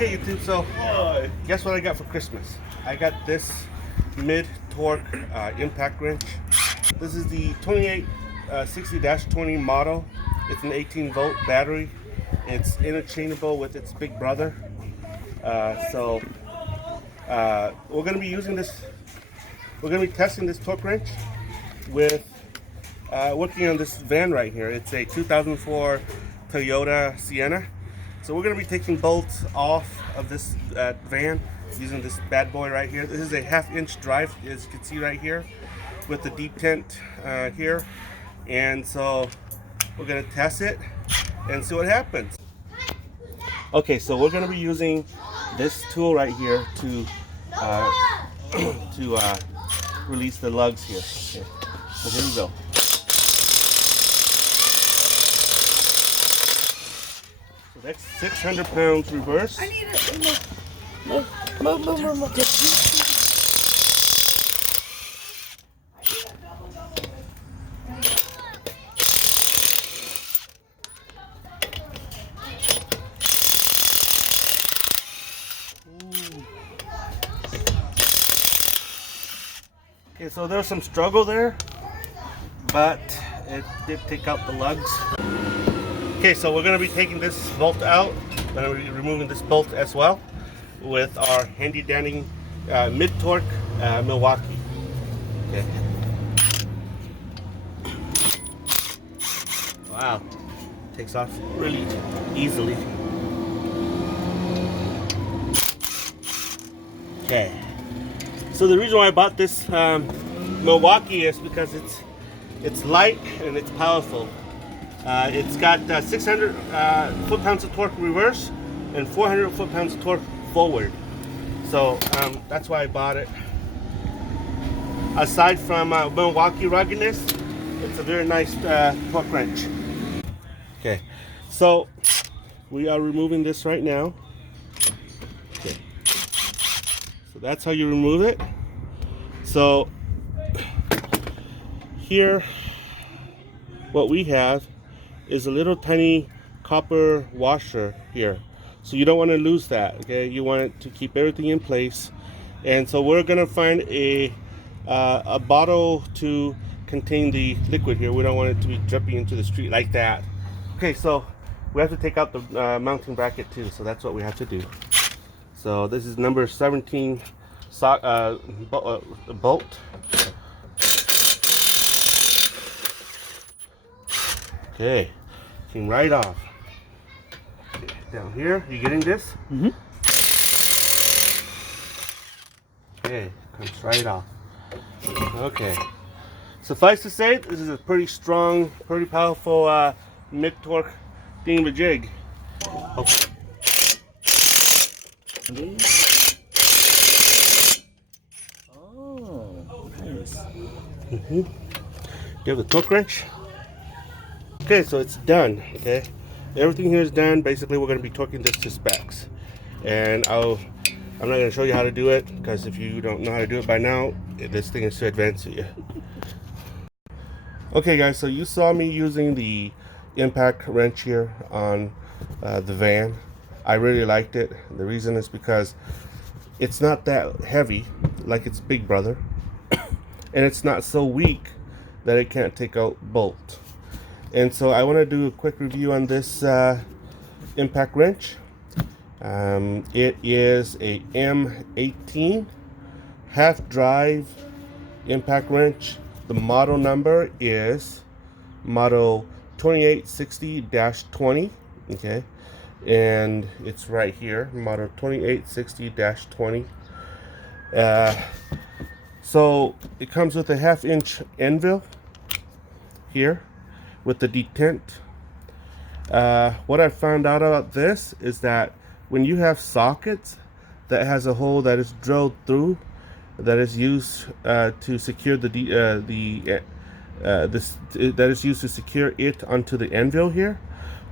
Okay, YouTube, so guess what I got for Christmas? I got this mid-torque impact wrench. This is the 2860-20 model. It's an 18-volt battery. It's interchangeable with its big brother. We're going to be using this. We're going to be testing this torque wrench with working on this van right here. It's a 2004 Toyota Sienna. So we're going to be taking bolts off of this van using this bad boy right here. This is a 1/2-inch drive, as you can see right here, with the detent here. And so we're going to test it and see what happens. Okay, so we're going to be using this tool right here to release the lugs here. Okay. So here we go. So that's 600 pounds reverse. I need it. Move. Okay, so there's some struggle there, but it did take out the lugs. Okay, so we're going to be taking this bolt out. We're going to be removing this bolt as well with our handy dandy mid-torque Milwaukee. Okay. Wow, takes off really easily. Okay. So the reason why I bought this Milwaukee is because it's light and it's powerful. It's got 600 foot-pounds of torque reverse and 400 foot-pounds of torque forward. So that's why I bought it. Aside from Milwaukee ruggedness, it's a very nice torque wrench. Okay, so we are removing this right now. Okay. So that's how you remove it. So here, what we have is a little tiny copper washer here. So you don't want to lose that, okay? You want it to keep everything in place. And so we're gonna find a bottle to contain the liquid here. We don't want it to be dripping into the street like that. Okay, so we have to take out the mounting bracket too. So that's what we have to do. So this is number 17 bolt. Okay, came right off. Okay, down here, you getting this? Mm-hmm. Okay, comes right off. Okay, suffice to say, this is a pretty strong, pretty powerful mid-torque thingamajig. Okay. Oh, nice. You have the torque wrench. Okay, so it's done. Okay, everything here is done. Basically, we're going to be torquing this to specs, and I'm not going to show you how to do it because if you don't know how to do it by now, this thing is too advanced for you. Okay, guys, so you saw me using the impact wrench here on the van. I really liked it. The reason is because it's not that heavy like its big brother, and it's not so weak that it can't take out bolt. And so I want to do a quick review on this impact wrench. It is a M18 half drive impact wrench. The model number is model 2860-20. Okay, and it's right here, model 2860-20. So it comes with a 1/2-inch anvil here with the detent. What I found out about this is that when you have sockets that has a hole that is drilled through, that is used to secure that is used to secure it onto the anvil here.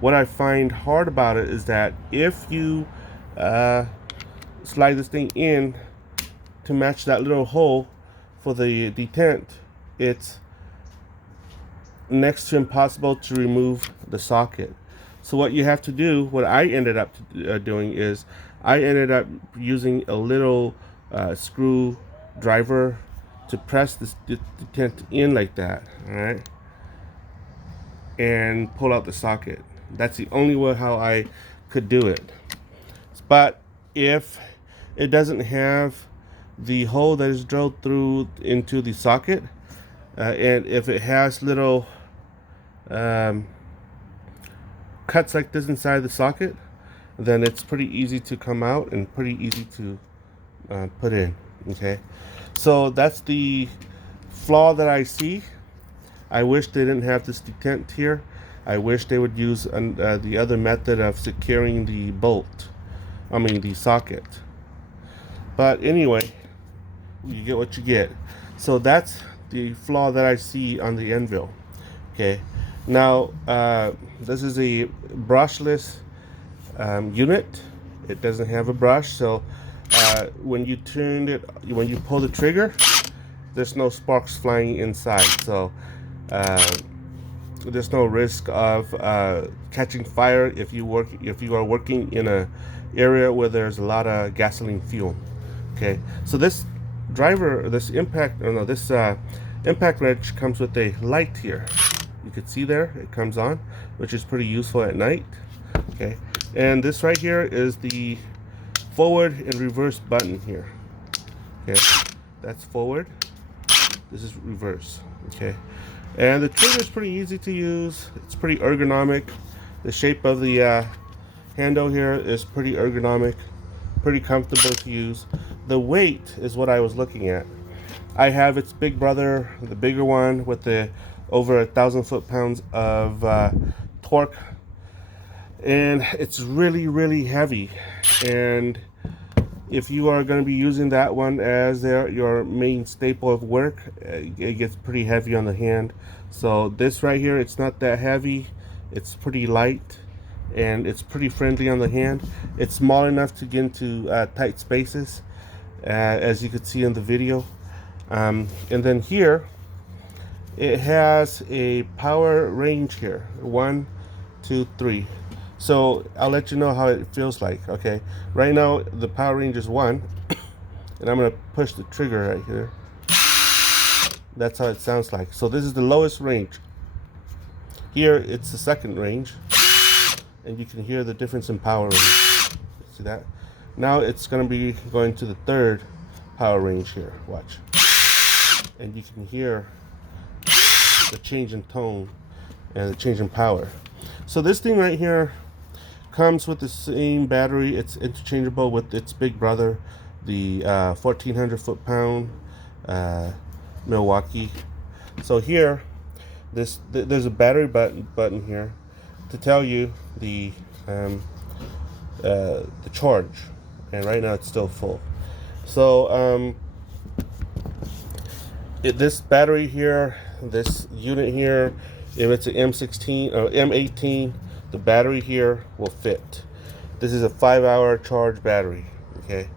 What I find hard about it is that if you slide this thing in to match that little hole for the detent, it's next to impossible to remove the socket. So what you have to do, what I ended up doing is, I ended up using a little screwdriver to press the tent in like that, all right, and pull out the socket. That's the only way how I could do it. But if it doesn't have the hole that is drilled through into the socket, and if it has little cuts like this inside the socket, then it's pretty easy to come out and pretty easy to put in. Okay, so that's the flaw that I see. I wish they didn't have this detent here. I wish they would use the other method of securing the bolt, the socket. But anyway, you get what you get. So that's the flaw that I see on the anvil. Okay, now this is a brushless unit. It doesn't have a brush, so when you pull the trigger, there's no sparks flying inside. So there's no risk of catching fire if you are working in a area where there's a lot of gasoline fuel. Okay, so this impact wrench comes with a light here. You can see there it comes on, which is pretty useful at night. Okay, and this right here is the forward and reverse button here. Okay, that's forward. This is reverse. Okay, and the trigger is pretty easy to use. It's pretty ergonomic. The shape of the handle here is pretty ergonomic, pretty comfortable to use. The weight is what I was looking at. I have its big brother, the bigger one, with the over 1,000 foot-pounds of torque, and it's really heavy. And if you are going to be using that one as your main staple of work, it gets pretty heavy on the hand. So this right here, it's not that heavy. It's pretty light, and it's pretty friendly on the hand. It's small enough to get into tight spaces, as you could see in the video. And then here, it has a power range here, 1, 2, 3. So I'll let you know how it feels like. Okay, right now the power range is 1, and I'm gonna push the trigger right here. That's how it sounds like. So this is the lowest range. Here it's the second range, and you can hear the difference in power range. See that? Now it's gonna be going to the third power range here. Watch, and you can hear the change in tone and the change in power. So this thing right here comes with the same battery. It's interchangeable with its big brother, the 1,400 foot-pound Milwaukee. So here, there's a battery button here to tell you the charge, and right now it's still full. So this battery here, this unit here, if it's an M16 or M18, the battery here will fit. This is a 5-hour charge battery. Okay,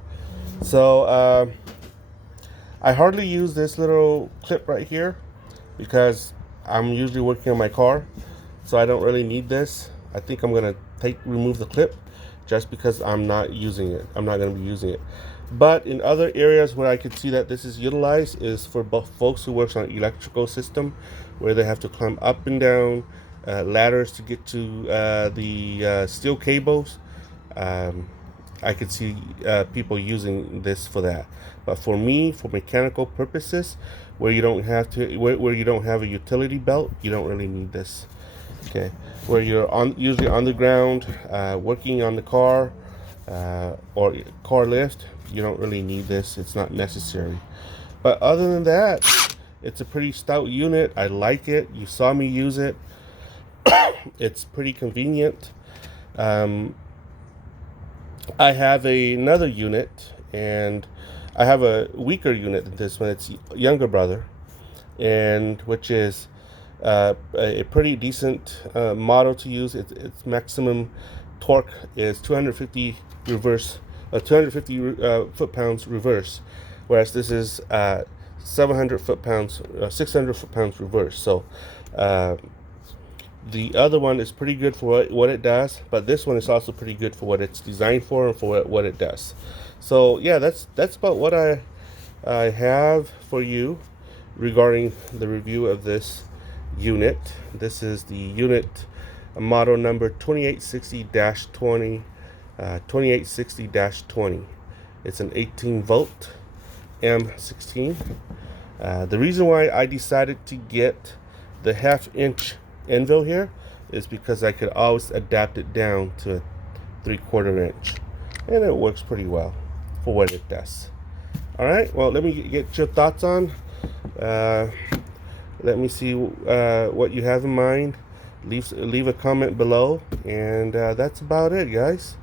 so I hardly use this little clip right here because I'm usually working on my car, so I don't really need this. I think I'm gonna remove the clip just because I'm not using it. I'm not gonna be using it. But in other areas where I could see that this is utilized is for both folks who works on electrical system, where they have to climb up and down ladders to get to the steel cables. I could see people using this for that. But for me, for mechanical purposes, where you don't have a utility belt, you don't really need this. Okay, where you're usually on the ground working on the car or car lift, you don't really need this. It's not necessary. But other than that, it's a pretty stout unit. I like it. You saw me use it. It's pretty convenient. I have another unit, and I have a weaker unit than this one. It's younger brother, and which is a pretty decent model to use. Its maximum torque is 250 foot-pounds reverse, whereas this is 700 foot-pounds, 600 foot-pounds reverse. So The other one is pretty good for what it does, but this one is also pretty good for what it's designed for and for what it does. So yeah, that's about what I have for you regarding the review of this unit. This is the unit model number 2860-20. 2860-20. It's an 18 volt M16. The reason why I decided to get the 1/2 inch anvil here is because I could always adapt it down to a 3/4 inch, and it works pretty well for what it does. All right, well, let me get your thoughts on. Let me see what you have in mind. Leave a comment below, and that's about it, guys.